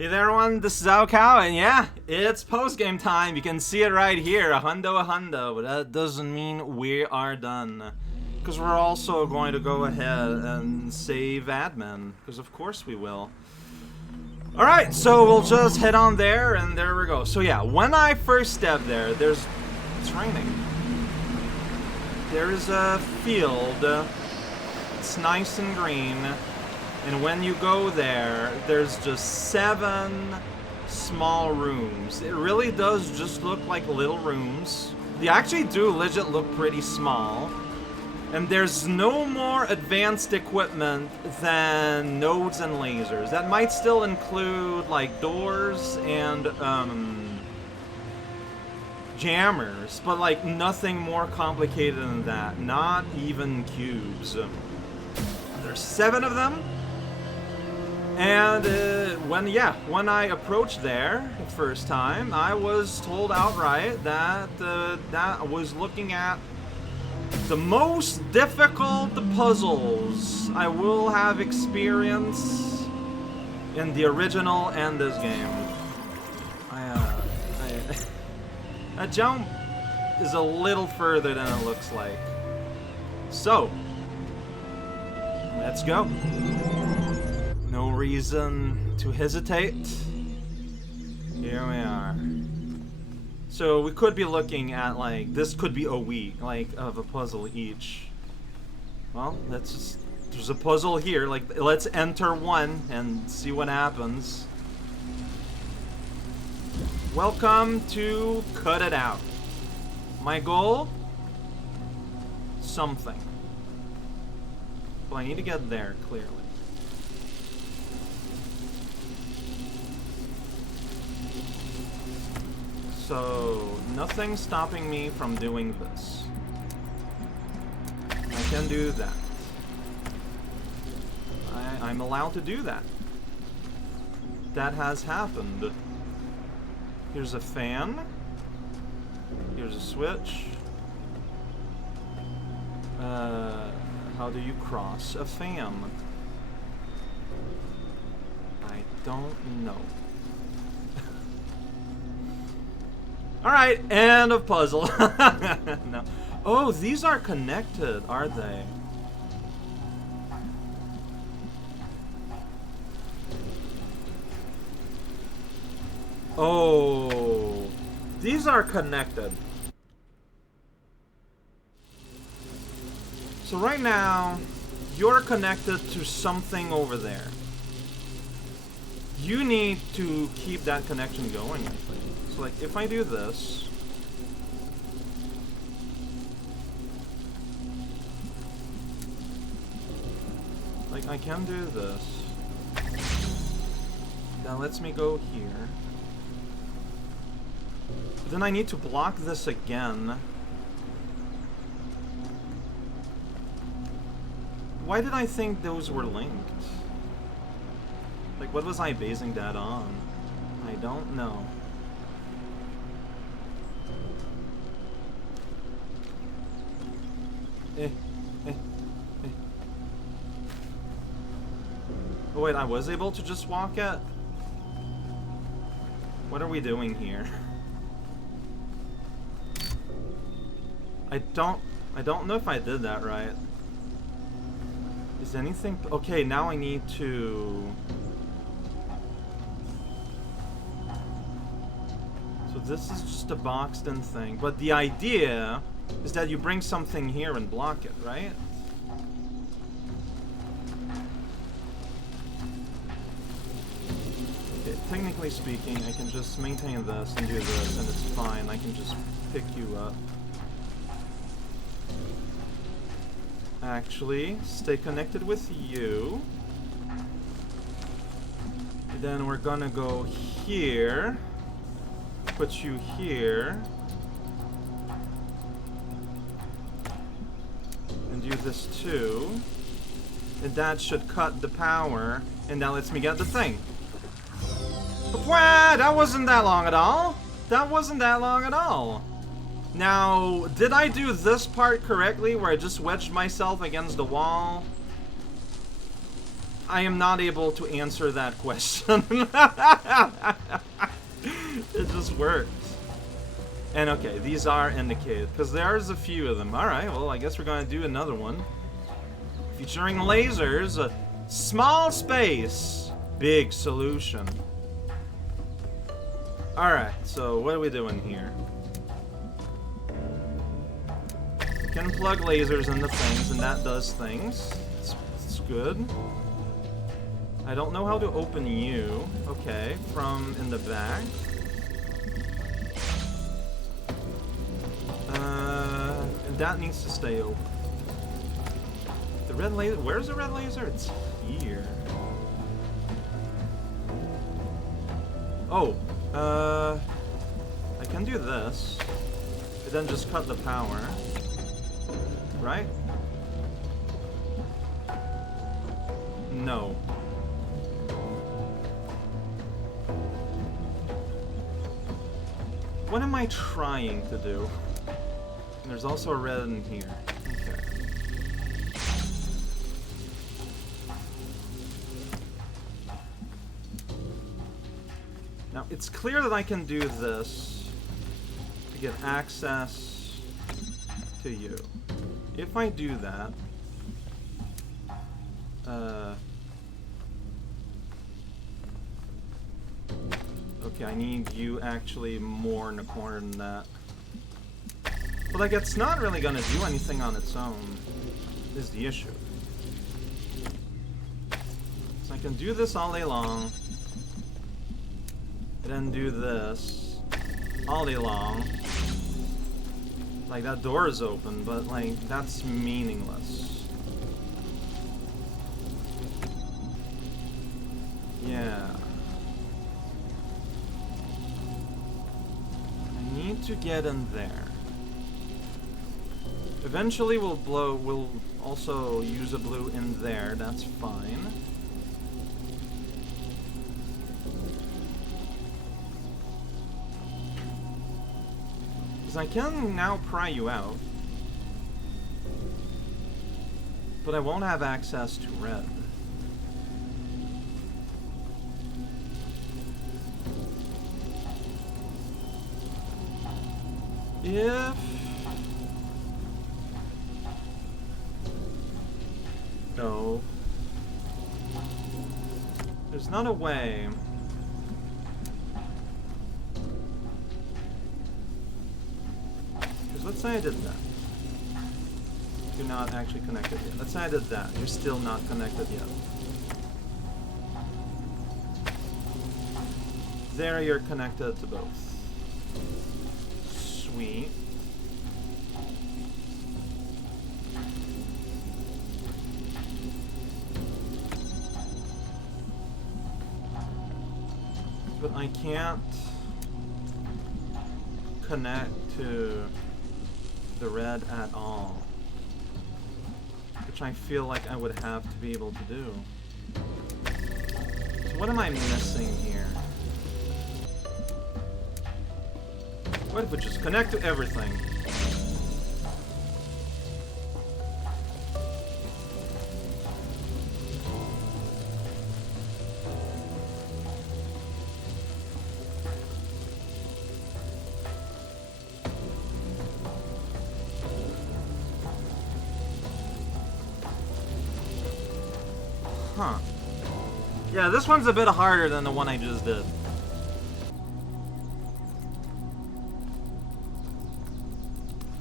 Hey there everyone, this is Cow, and yeah, it's post-game time. You can see it right here, a hundo, but that doesn't mean we are done. Because we're also going to go ahead and save admin, because of course we will. Alright, so we'll just head on there, and there we go. So yeah, when I first step there, it's raining. There is a field, it's nice and green. And when you go there, there's just 7 small rooms. It really does just look like little rooms. They actually do legit look pretty small. And there's no more advanced equipment than nodes and lasers. That might still include like doors and jammers, but like nothing more complicated than that. Not even cubes. There's 7 of them. And when I approached there the first time, I was told outright that I was looking at the most difficult puzzles I will have experienced in the original and this game. That jump is a little further than it looks like. So, let's go. No reason to hesitate. Here we are. So we could be looking at like, this could be a week, like, of a puzzle each. Well, there's a puzzle here, like, let's enter one and see what happens. Welcome to Cut It Out. My goal? Something. Well, I need to get there, clearly. So, nothing's stopping me from doing this. I can do that. I'm allowed to do that. That has happened. Here's a fan. Here's a switch. How do you cross a fan? I don't know. Alright, end of puzzle. No. Oh, these are connected, are they? Oh, these are connected. So right now, you're connected to something over there. You need to keep that connection going, I think. So like, if I do this... Like, I can do this. That lets me go here. But then I need to block this again. Why did I think those were linked? Like, what was I basing that on? I don't know. Oh wait, I was able to just walk it? What are we doing here? I don't know if I did that right. Is anything... Okay, now I need to... So this is just a boxed-in thing. But the idea is that you bring something here and block it, right? Okay, technically speaking, I can just maintain this and do this, and it's fine. I can just pick you up. Actually, stay connected with you. And then we're gonna go here. Put you here. And do this too. And that should cut the power. And that lets me get the thing. Wow, that wasn't that long at all. That wasn't that long at all. Now, did I do this part correctly where I just wedged myself against the wall? I am not able to answer that question. It just works. And okay, these are indicated, because there's a few of them. Alright, well, I guess we're going to do another one. Featuring lasers, a small space, big solution. Alright, so what are we doing here? You can plug lasers into things, and that does things. It's good. I don't know how to open you. Okay, from in the back. And that needs to stay open. The red laser, where's the red laser? It's here. Oh, I can do this. And then just cut the power. Right? No. What am I trying to do? And there's also a red in here. Okay. Now, it's clear that I can do this to get access to you. If I do that, okay, I need you actually more in the corner than that. But like, it's not really gonna do anything on its own, is the issue. So I can do this all day long, and then do this all day long. Like, that door is open, but like, that's meaningless. Yeah. I need to get in there. Eventually we'll also use a blue in there, that's fine. Because I can now pry you out. But I won't have access to red. If... No. There's not a way. Because let's say I did that. You're not actually connected yet. Let's say I did that. You're still not connected yet. There you're connected to both. Sweet. But I can't connect to the red at all. Which I feel like I would have to be able to do. So what am I missing here? What if we just connect to everything? Huh. Yeah, this one's a bit harder than the one I just did.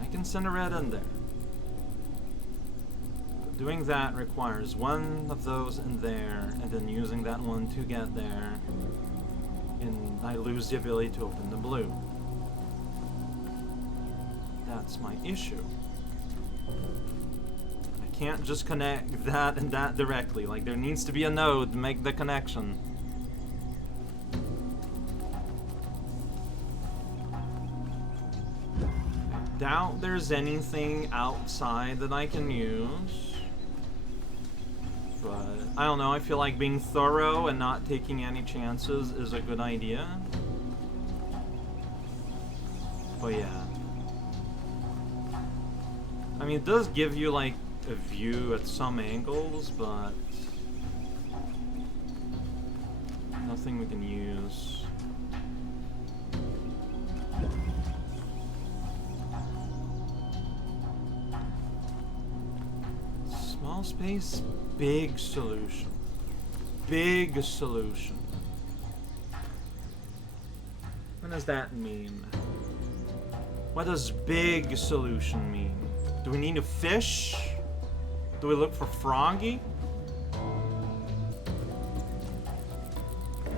I can send a red in there. But doing that requires one of those in there, and then using that one to get there. And I lose the ability to open the blue. That's my issue. Can't just connect that and that directly. Like, there needs to be a node to make the connection. I doubt there's anything outside that I can use. But I don't know, I feel like being thorough and not taking any chances is a good idea. But yeah. I mean, it does give you like a view at some angles, but Nothing we can use. Small space, big solution. Big solution. What does that mean? What does big solution mean? Do we need to fish? Do we look for Froggy?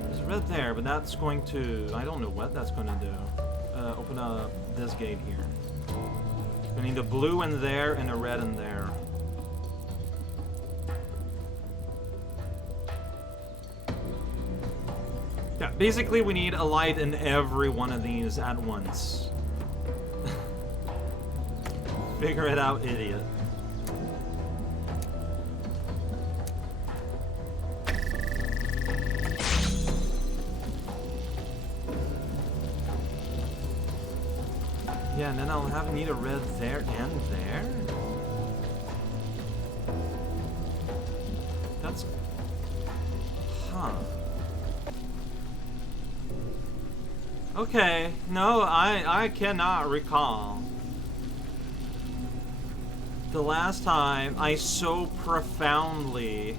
There's red there, but that's going to... I don't know what that's going to do. Open up this gate here. We need a blue in there and a red in there. Yeah, basically we need a light in every one of these at once. Figure it out, idiot. Yeah, and then I'll need a red there and there? That's... Huh. Okay, no, I cannot recall the last time I so profoundly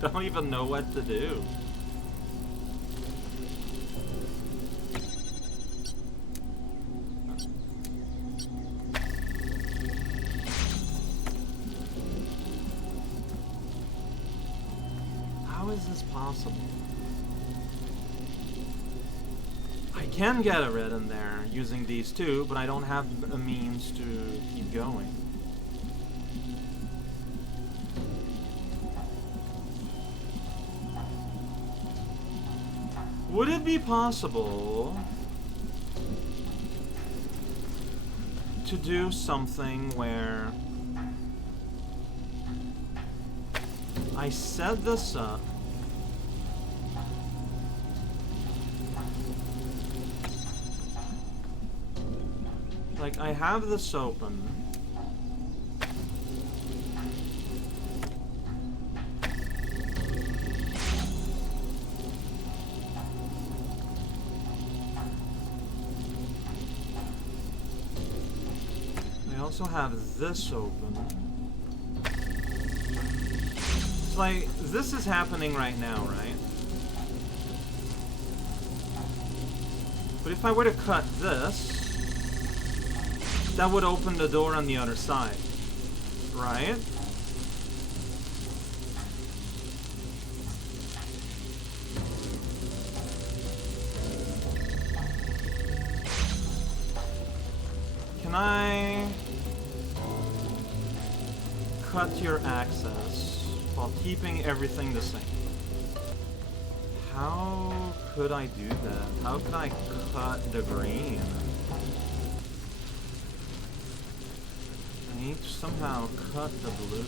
don't even know what to do. How is this possible? I can get a red in there using these two, but I don't have a means to keep going. Would it be possible to do something where I set this up like I have this open. I also have this open. It's like this is happening right now, right? But if I were to cut this, that would open the door on the other side, right? Can I cut your access while keeping everything the same? How could I do that? How could I cut the green? I need to somehow cut the blue.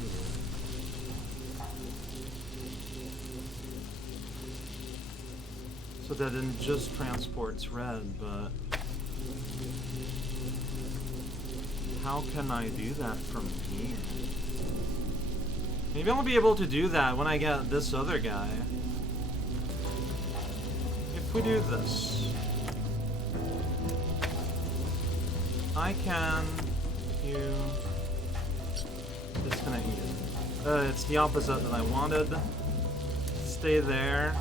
So that it just transports red, but how can I do that from here? Maybe I'll be able to do that when I get this other guy. If we do this, I can... disconnect you. It's the opposite that I wanted. Stay there.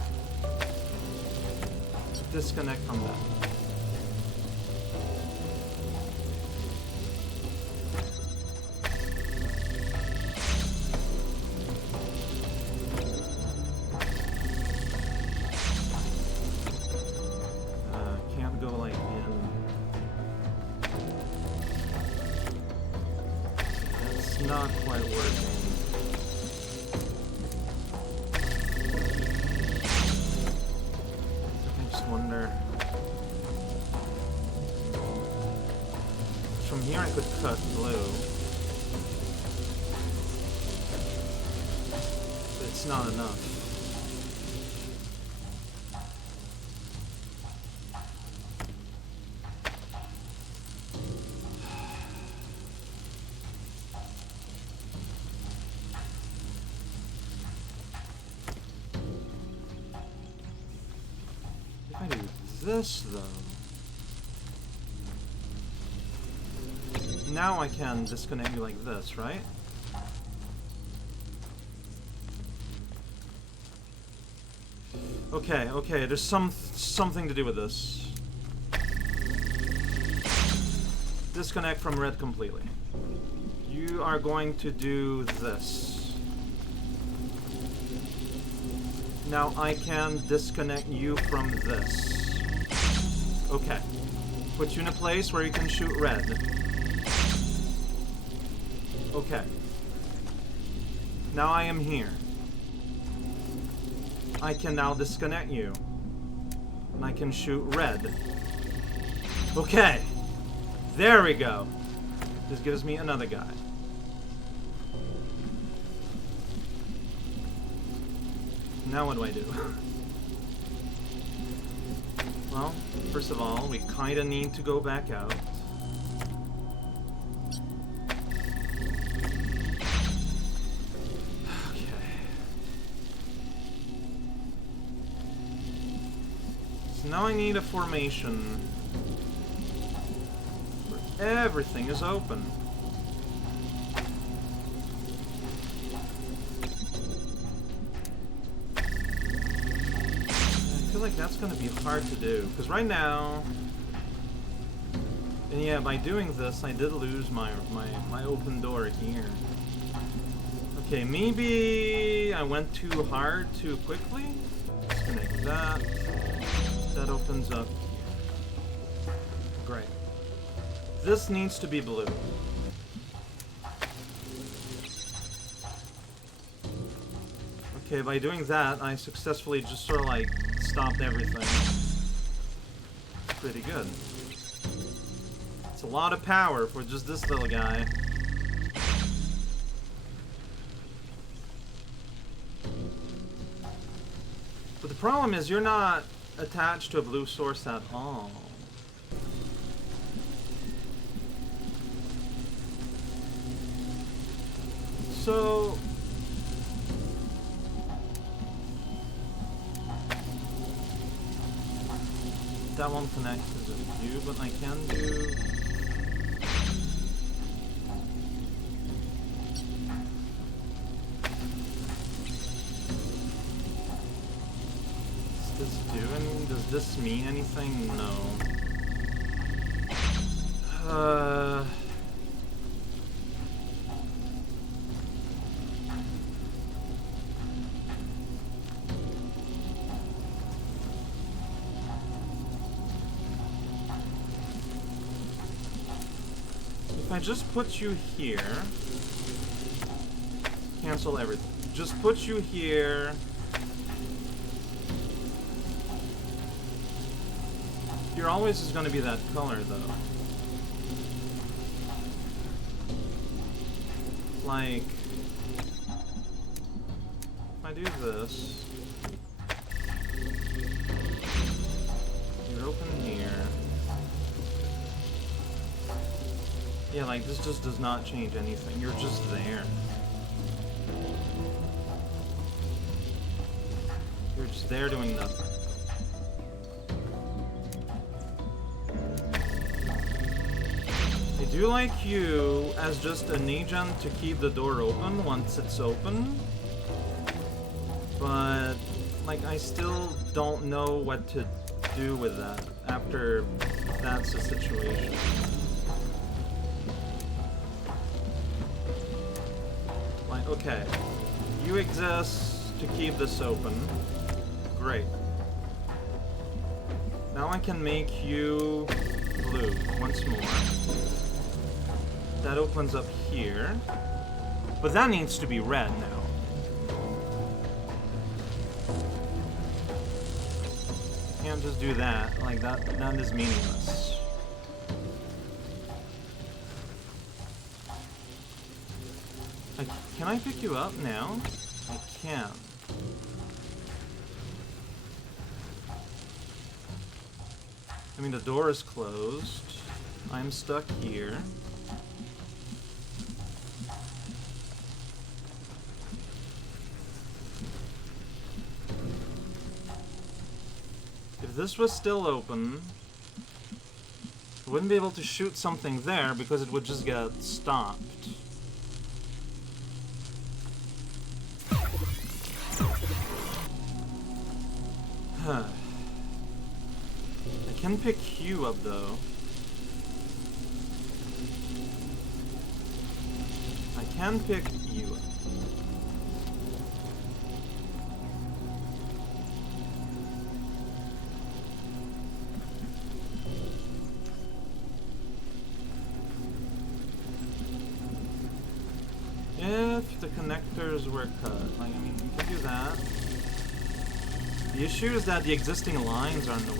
Disconnect from that. Can't go like in. That's not quite working. Wonder. From here I could cut blue. But it's not enough. I do this, though. Now I can disconnect you like this, right? Okay, okay, there's something to do with this. Disconnect from red completely. You are going to do this. Now I can disconnect you from this. Okay. Put you in a place where you can shoot red. Okay. Now I am here. I can now disconnect you. And I can shoot red. Okay. There we go. This gives me another guy. Now what do I do? Well, first of all, we kinda need to go back out. Now I need a formation where everything is open. I feel like that's gonna be hard to do, because right now, and yeah, by doing this, I did lose my open door here. Okay, maybe I went too hard too quickly. Disconnect that. That opens up here. Great. This needs to be blue. Okay, by doing that, I successfully just sort of like stopped everything. Pretty good. It's a lot of power for just this little guy. But the problem is you're not attached to a blue source at all. So that one connects to the view, but I can do does this mean anything? No. If I just put you here, cancel everything. Just put you here. Here always is going to be that color, though. Like, if I do this, you're open here. Yeah, like, this just does not change anything. You're just there. You're just there doing nothing. I do like you as just an agent to keep the door open once it's open. But, like, I still don't know what to do with that after that's the situation. Like, okay, you exist to keep this open. Great. Now I can make you blue once more. That opens up here. But that needs to be red now. Can't just do that. Like, that is meaningless. Can I pick you up now? I can. I mean, the door is closed. I'm stuck here. If this was still open, I wouldn't be able to shoot something there because it would just get stopped. I can pick Q up though. I can pick U up. If the connectors were cut, like, I mean, you can do that. The issue is that the existing lines are in the way.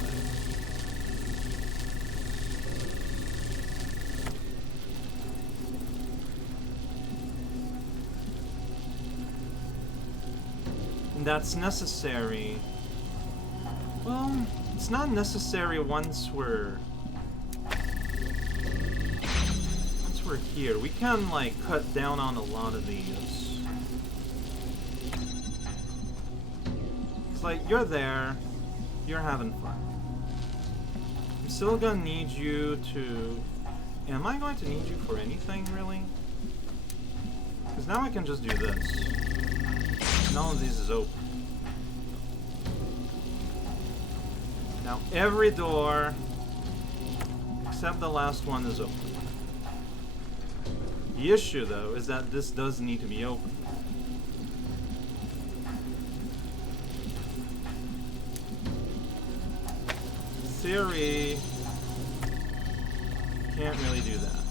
And that's necessary. Well, it's not necessary once we're here. We can, like, cut down on a lot of these. It's like, you're there, you're having fun. I'm still gonna need you to... Am I going to need you for anything, really? Because now I can just do this. None of these is open. Now every door, except the last one, is open. The issue, though, is that this does need to be open. In theory, can't really do that.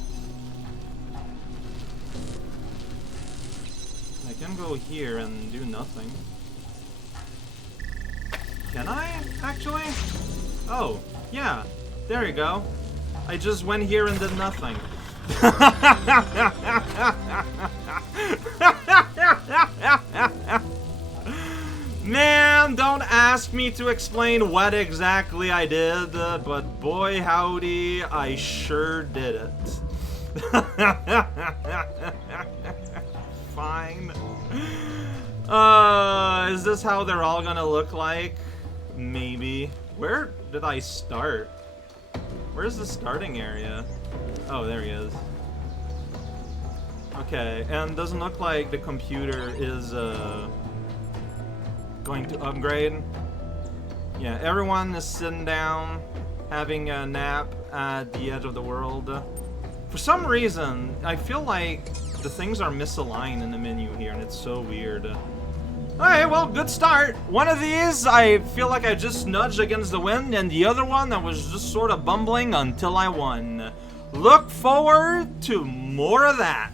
I can go here and do nothing. Can I, actually? Oh, yeah. There you go. I just went here and did nothing. Man, don't ask me to explain what exactly I did, but boy howdy, I sure did it. Fine. Is this how they're all gonna look like? Maybe. Where did I start? Where's the starting area? Oh, there he is. Okay, and doesn't look like the computer is going to upgrade. Yeah, everyone is sitting down, having a nap at the edge of the world. For some reason, I feel like the things are misaligned in the menu here, and it's so weird. Okay, well, good start. One of these, I feel like I just nudged against the wind, and the other one, I was just sort of bumbling until I won. Look forward to more of that.